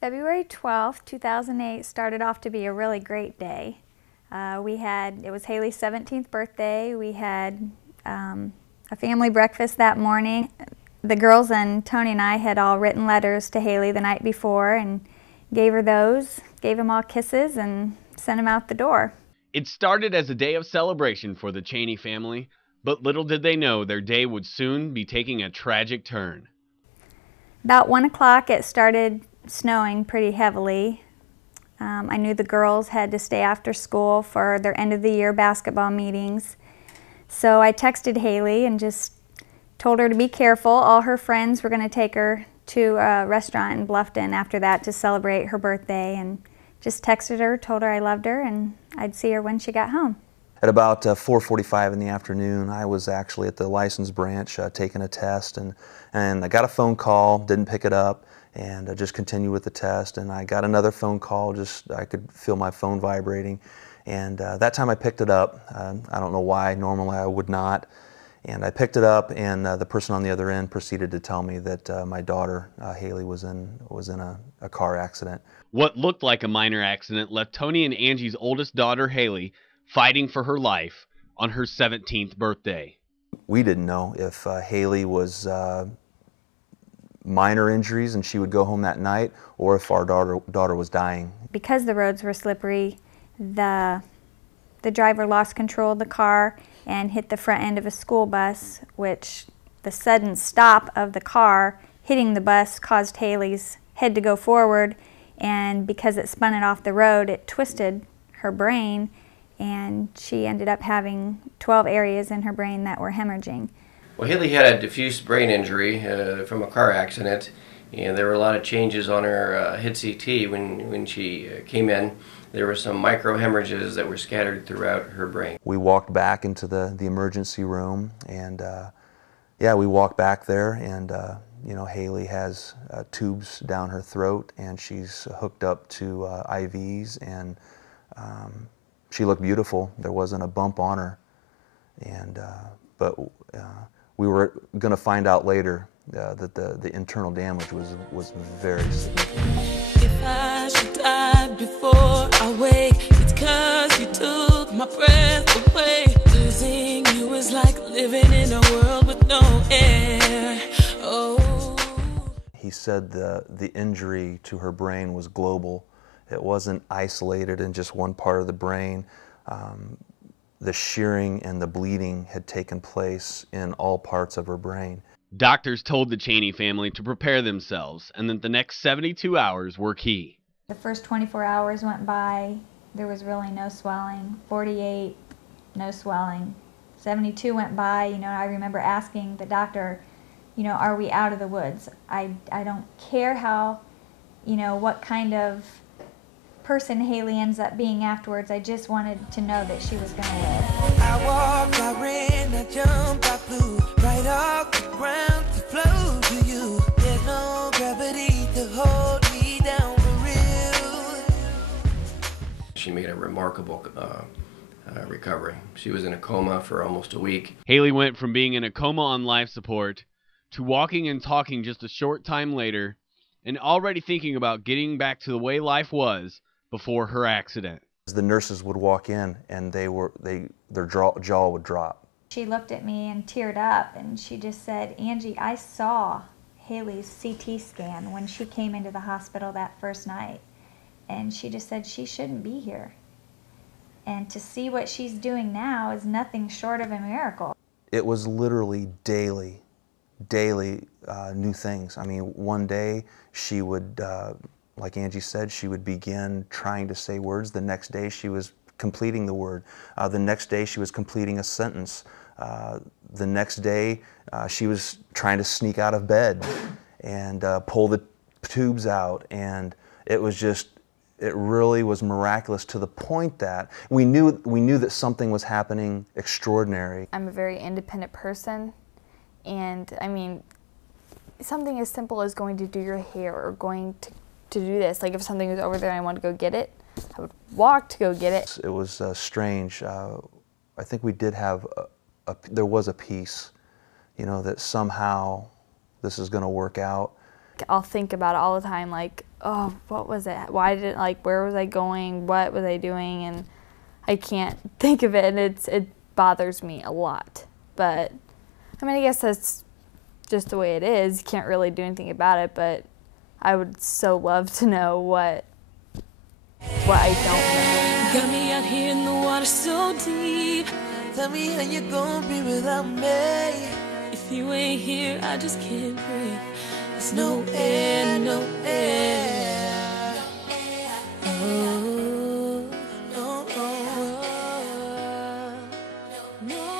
February 12th, 2008 started off to be a really great day. It was Haley's 17th birthday. We had a family breakfast that morning. The girls and Tony and I had all written letters to Haley the night before and gave her those, gave them all kisses, and sent them out the door. It started as a day of celebration for the Chaney family, but little did they know their day would soon be taking a tragic turn. About 1 o'clock it started snowing pretty heavily. I knew the girls had to stay after school for their end of the year basketball meetings. So I texted Haley and just told her to be careful. All her friends were going to take her to a restaurant in Bluffton after that to celebrate her birthday, and just texted her, told her I loved her and I'd see her when she got home. At about 4:45 in the afternoon, I was actually at the license branch taking a test, and I got a phone call, didn't pick it up, and I just continued with the test, and I got another phone call, I could feel my phone vibrating, and that time I picked it up. I don't know why, normally I would not, and I picked it up, and the person on the other end proceeded to tell me that my daughter, Haley, was in a car accident. What looked like a minor accident left Tony and Angie's oldest daughter, Haley, fighting for her life on her 17th birthday. We didn't know if Haley was minor injuries and she would go home that night, or if our daughter was dying. Because the roads were slippery, the driver lost control of the car and hit the front end of a school bus, which the sudden stop of the car hitting the bus caused Haley's head to go forward, and because it spun it off the road, it twisted her brain, and she ended up having 12 areas in her brain that were hemorrhaging. Well, Haley had a diffuse brain injury from a car accident, and there were a lot of changes on her head CT when she came in. There were some microhemorrhages that were scattered throughout her brain. We walked back into the emergency room, and yeah, we walked back there, and you know, Haley has tubes down her throat, and she's hooked up to IVs, and she looked beautiful. There wasn't a bump on her, and but we were going to find out later that the internal damage was very significant. If I should die before I wake, it's 'cause you took my breath away. Losing you is like living in a world with no air. Oh. He said the injury to her brain was global. It wasn't isolated in just one part of the brain. The shearing and the bleeding had taken place in all parts of her brain. Doctors told the Chaney family to prepare themselves and that the next 72 hours were key. The first 24 hours went by, there was really no swelling. 48, no swelling. 72 went by, you know, I remember asking the doctor, you know, are we out of the woods? I don't care how, you know, what kind of person Haley ends up being afterwards. I just wanted to know that she was going to live. I walked, I ran, I jumped, I flew right off the ground to flow to you. There's no gravity to hold me down for real. She made a remarkable recovery. She was in a coma for almost a week. Haley went from being in a coma on life support to walking and talking just a short time later, and already thinking about getting back to the way life was before her accident. The nurses would walk in, and their jaw would drop. She looked at me and teared up, and she just said, Angie, I saw Haley's CT scan when she came into the hospital that first night, and she just said she shouldn't be here. And to see what she's doing now is nothing short of a miracle. It was literally daily new things. I mean, one day she would, like Angie said, she would begin trying to say words. The next day she was completing the word. The next day she was completing a sentence. The next day she was trying to sneak out of bed and pull the tubes out. And it was just, it really was miraculous, to the point that we knew that something was happening extraordinary. I'm a very independent person, and I mean, something as simple as going to do your hair or going to do this, like if something was over there and I wanted to go get it, I would walk to go get it. It was strange. I think we did have there was a peace, you know, that somehow this is going to work out. I'll think about it all the time, like, oh, what was it? Why did it, like, where was I going? What was I doing? And I can't think of it, and it bothers me a lot. But, I mean, I guess that's just the way it is. You can't really do anything about it, but I would so love to know what I don't know. Got me out here in the water so deep. Tell me how you gonna be without me. If you ain't here, I just can't breathe. There's no air, no air. Oh, no, no, no.